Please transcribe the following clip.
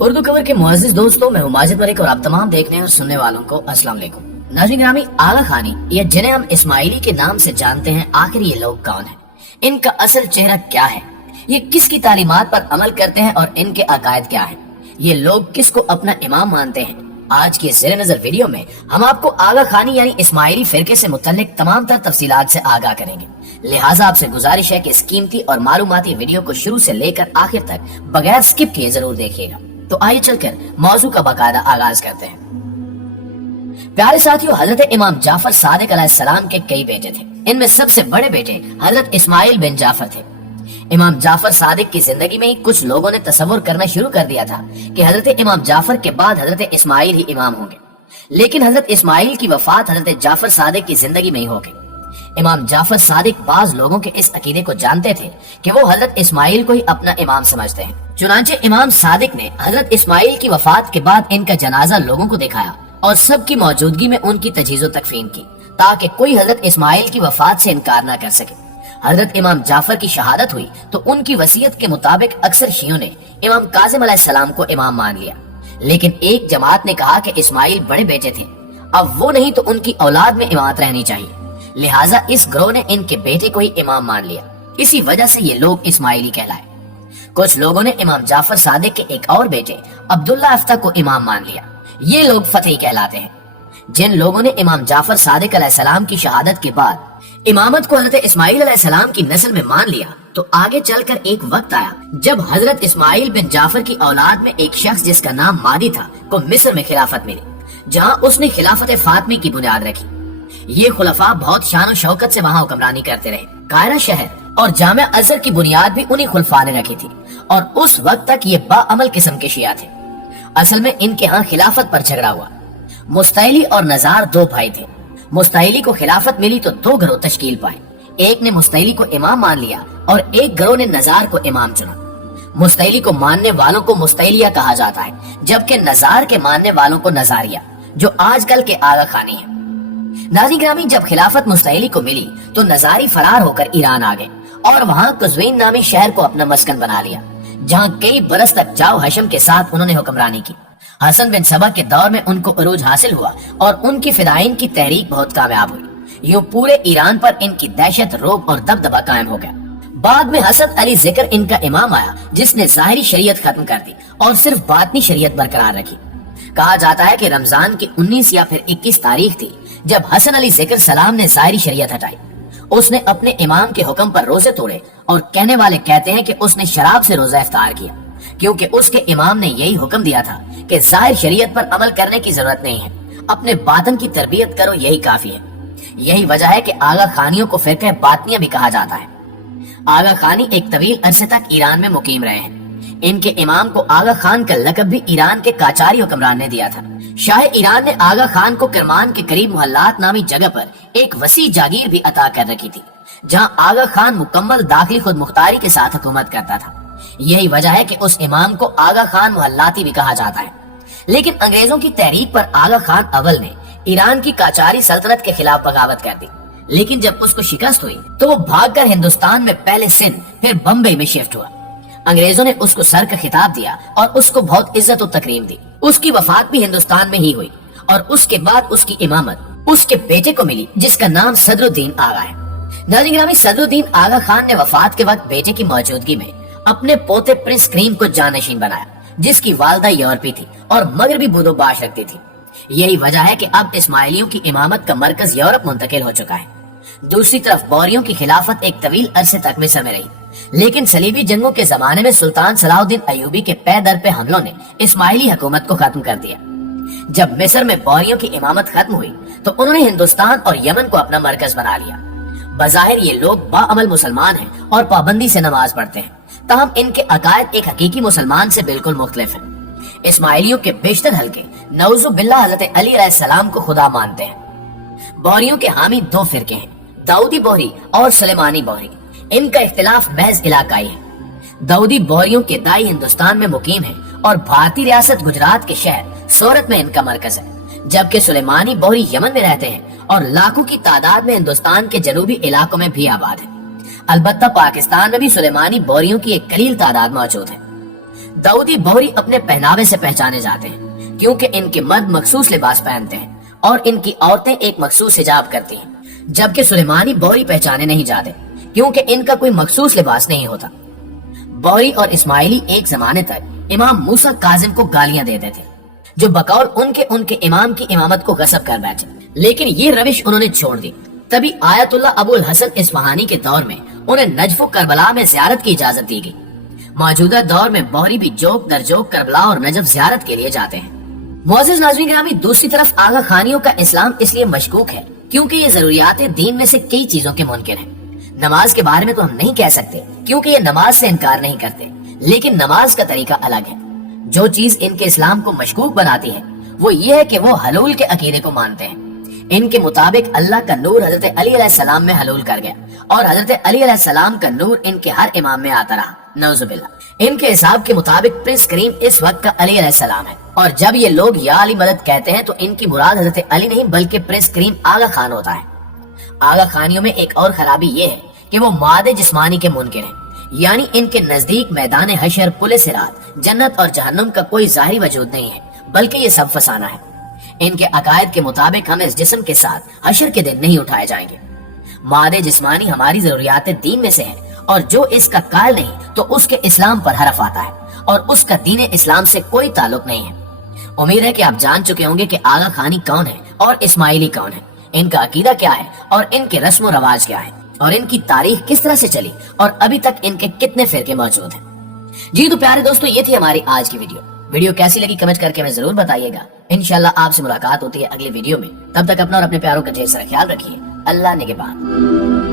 उर्दू खबर के मुअज़्ज़िज़ दोस्तों, मैं हूं माजिद मलिक और आप तमाम देखने और सुनने वालों को अस्सलाम वालेकुम। नाज़रीन गिरामी, आगा खानी या जिन्हें हम इस्माइली के नाम से जानते हैं, आखिर ये लोग कौन हैं? इनका असल चेहरा क्या है? ये किसकी तालीमात पर अमल करते हैं और इनके अकायद क्या है? ये लोग किसको अपना इमाम मानते हैं? आज की इस ज़ेरे नज़र वीडियो में हम आपको आगा खानी यानी इस्माइली फिरके से मुतल्लिक तमाम तर तफसीलात से आगाह करेंगे। लिहाजा आपसे गुजारिश है कि इस कीमती और मालूमाती वीडियो को शुरू से लेकर आखिर तक बगैर स्किप किए जरूर देखिएगा। तो आइए चलकर मौजू का बाकायदा आगाज करते हैं। प्यारे साथियों, हजरत इमाम जाफर सादिक अलैहिस्सलाम के कई बेटे थे। इनमें सबसे बड़े बेटे हजरत इस्माइल बिन जाफर थे। इमाम जाफर सादिक की जिंदगी में ही कुछ लोगों ने तसव्वुर करना शुरू कर दिया था कि हजरत इमाम जाफर के बाद हजरत इस्माइल ही इमाम होंगे, लेकिन हजरत इस्माइल की वफात हजरत जाफर सादिक की जिंदगी में ही होगी। इमाम जाफर सादिक बाज लोगों के इस अकीदे को जानते थे कि वो हजरत इस्माइल को ही अपना इमाम समझते हैं। चुनांचे इमाम सादिक ने हजरत इस्माइल की वफात के बाद इनका जनाजा लोगों को दिखाया और सबकी मौजूदगी में उनकी तजहीज़ो तकफीन की, ताकि कोई हजरत इस्माइल की वफात से इनकार न कर सके। हजरत इमाम जाफर की शहादत हुई तो उनकी वसीयत के मुताबिक अक्सर शियों ने इमाम कासिम अलैहिस्सलाम को इमाम मान लिया, लेकिन एक जमात ने कहा कि इस्माइल बड़े बेटे थे, अब वो नहीं तो उनकी औलाद में इमामत रहनी चाहिए। लिहाजा इस ग्रोह ने इनके बेटे को ही इमाम मान लिया। इसी वजह से ये लोग इस्माइली कहलाए। कुछ लोगों ने इमाम जाफर सादिक के एक और बेटे अब्दुल्ला अफ्ता को इमाम मान लिया। ये लोग फतेही कहलाते हैं। जिन लोगों ने इमाम जाफर सादिक अलैहिस्सलाम की शहादत के बाद इमामत को हजरत इस्माइल अलैहिस्सलाम की नस्ल में मान लिया, तो आगे चलकर एक वक्त आया जब हजरत इस्माइल बिन जाफर की औलाद में एक शख्स जिसका नाम मादी था को मिस्र में खिलाफत मिली, जहाँ उसने खिलाफत फातमी की बुनियाद रखी। ये खुलफा बहुत शान और शौकत से वहाँ हुक्मरानी करते रहे। कायरा शहर और जामिया अज़हर की बुनियाद भी उन्हीं खुलफा ने रखी थी और उस वक्त तक ये बाअमल किस्म के शिया थे। असल में इनके यहाँ खिलाफत पर झगड़ा हुआ। मुस्तैली और नजार दो भाई थे। मुस्तैली को खिलाफत मिली तो दो घरों तश्कील पाए। एक ने मुस्तैली को इमाम मान लिया और एक घरों ने नजार को इमाम चुना। मुस्तैली को मानने वालों को मुस्तैलिया कहा जाता है, जबकि नजार के मानने वालों को नजारिया, जो आजकल के आगा खानी है। नाज़रीन गिरामी, जब खिलाफत मुस्तैली को मिली तो नजारी फरार होकर ईरान आ गए और वहाँ कुज़वीन नामी शहर को अपना मस्कन बना लिया, जहाँ कई बरस तक जाओ हशम के साथ उन्होंने हुक्मरानी की। हसन बिन सबा के दौर में उनको उरूज हासिल हुआ और उनकी फिदाइन की तहरीक बहुत कामयाब हुई। यूं पूरे ईरान पर इनकी दहशत, रोब और दबदबा कायम हो गया। बाद में हसन अली ज़िक्र इनका इमाम आया, जिसने ज़ाहिरी शरीयत खत्म कर दी और सिर्फ बातनी शरीयत बरकरार रखी। कहा जाता है कि रमजान की 19 या फिर 21 तारीख थी जब हसन अली ज़िक्र सलाम ने ज़ाहिरी शरीयत हटाई। उसने अपने इमाम के हुक्म पर रोजे तोड़े और कहने वाले कहते हैं कि उसने शराब से रोजा इफ्तार किया, क्योंकि उसके इमाम ने यही हुक्म दिया था कि ज़ाहिर शरीयत पर अमल करने की जरूरत नहीं है, अपने बातन की तरबियत करो, यही काफी है। यही वजह है कि आगा खानियों को फिरके बातनिया भी कहा जाता है। आगा खानी एक तवील अरसे तक ईरान में मुकीम रहे हैं। इनके इमाम को आगा खान का लकब भी ईरान के काचारी हुक्मरान ने दिया था। शाह ईरान ने आगा खान को करमान के करीब मोहल्लात नामी जगह पर एक वसी जागीर भी अता कर रखी थी, जहां आगा खान मुकम्मल दाखिली खुद मुख्तारी के साथ हुकूमत करता था। यही वजह है कि उस इमाम को आगा खान मुहल्लाती भी कहा जाता है। लेकिन अंग्रेजों की तहरीक पर आगा खान अव्वल ने ईरान की काचारी सल्तनत के खिलाफ बगावत कर दी, लेकिन जब उसको शिकस्त हुई तो वो भागकर हिंदुस्तान में पहले सिंध फिर बम्बई में शिफ्ट हुआ। अंग्रेजों ने उसको सर का खिताब दिया और उसको बहुत इज्जत और तकरीम दी। उसकी वफात भी हिंदुस्तान में ही हुई और उसके बाद उसकी इमामत उसके बेटे को मिली, जिसका नाम सदरुद्दीन आगा है। नाज़रीन गिरामी, सदरुद्दीन आगा खान ने वफात के वक्त बेटे की मौजूदगी में अपने पोते प्रिंस क्रीम को जानशीन बनाया, जिसकी वालदा यूरोपी थी और मगरबी बुदोबाश रखती थी। यही वजह है कि अब इस्माइलियों की इमामत का मरकज यूरोप मुंतकिल हो चुका है। दूसरी तरफ बौरियों की खिलाफत एक तवील अरसे तक मिस्र में रही, लेकिन सलीबी जंगों के जमाने में सुल्तान सलाहुद्दीन अयूबी के पे दर पे हमलों ने इस्माइली हुकूमत को खत्म कर दिया। जब मिस्र में बौरियों की इमामत खत्म हुई तो उन्होंने हिंदुस्तान और यमन को अपना मरकज बना लिया। बज़ाहिर ये लोग बाअमल मुसलमान हैं और पाबंदी से नमाज पढ़ते हैं, ताहम इनके अकायद एक हकीकी मुसलमान से बिल्कुल मुख्तलिफ है। इस्माइलियों के बेशतर हल्के नऊज़ु बिल्लाह हज़रत अली अलैहिस्सलाम को खुदा मानते हैं। बौरियों के हामी दो फिरके हैं, दाऊदी बौरी और सुलेमानी बौरी। इनका इख्तिलाफ महज इलाकाई है। दाऊदी बौरियों के दाई हिंदुस्तान में मुकीम है और भारतीय रियासत गुजरात के शहर सूरत में इनका मरकज है, जबकि सुलेमानी बौरी यमन में रहते हैं और लाखों की तादाद में हिंदुस्तान के जनूबी इलाकों में भी आबाद है। अलबत्ता पाकिस्तान में भी सुलेमानी बौरियों की एक कलील तादाद मौजूद है। दाऊदी बोहरी अपने पहनावे से पहचाने जाते हैं क्योंकि इनके मर्द मखसूस लिबास पहनते हैं और इनकी औरतें एक मखसूस हिजाब करती हैं, जबकि सुलेमानी बोहरी पहचाने नहीं जाते क्योंकि इनका कोई मखसूस लिबास नहीं होता। बोहरी और इस्माइली एक जमाने तक इमाम मूसा काजिम को गालियां देते थे, जो बकौल उनके इमाम की इमामत को गसब कर बैठे, लेकिन ये रविश उन्होंने छोड़ दी। तभी आयतुल्लाह अबुल हसन इस्फहानी के दौर में उन्हें नजफ करबला में ज़ियारत की इजाजत दी गई। मौजूदा दौर में बोहरी भी जोक दर जोक करबला और नजफ ज़ियारत के लिए जाते हैं। मुअज़्ज़िज़ नाज़रीन गिरामी, दूसरी तरफ आगा खानियों का इस्लाम इसलिए मशकूक है क्योंकि ये जरूरियात दीन में से कई चीजों के मुनकिर हैं। नमाज के बारे में तो हम नहीं कह सकते क्योंकि ये नमाज से इनकार नहीं करते, लेकिन नमाज का तरीका अलग है। जो चीज इनके इस्लाम को मशकूक बनाती है वो ये है कि वो हलूल के अकीदे को मानते हैं। इनके मुताबिक अल्लाह का नूर हजरत अली अलैहिस्सलाम में हलूल कर गया और हजरत अली अलैहिस्सलाम का नूर इनके हर इमाम में आता रहा, नऊजुबिल्लाह। इनके हिसाब के मुताबिक प्रिंस करीम इस वक्त का अली अलैहिस्सलाम है, और जब ये लोग या अली मदद कहते हैं तो इनकी मुराद हजरत अली नहीं बल्कि प्रिंस करीम आगा खान होता है। आगा खानियों में एक और खराबी ये है कि वो मादे जिस्मानी के मुनकिर हैं, यानी इनके नजदीक मैदान हशर, पुल सिरात, जन्नत और जहन्नुम का कोई जाहिरी वजूद नहीं है, बल्कि ये सब फसाना है। इनके अकायद के मुताबिक हम इस जिस्म के साथ हशर के दिन नहीं उठाए जाएंगे। मादे जिस्मानी हमारी जरूरियात दीन में से है, और जो इसका कायल नहीं तो उसके इस्लाम पर हरफ आता है और उसका दीन इस्लाम से कोई ताल्लुक नहीं है। उम्मीद है कि आप जान चुके होंगे कि आगा खानी कौन है और इस्माइली कौन है, इनका अकीदा क्या है और इनके रस्म व रवाज क्या है, और इनकी तारीख किस तरह से चली और अभी तक इनके कितने फिरके मौजूद हैं। जी तो प्यारे दोस्तों, ये थी हमारी आज की वीडियो कैसी लगी कमेंट करके हमें जरूर बताइएगा। इंशाल्लाह आपसे मुलाकात होती है अगले वीडियो में। तब तक अपना और अपने प्यारों का ढेर सारा ख्याल रखिए। अल्लाह निगहबान।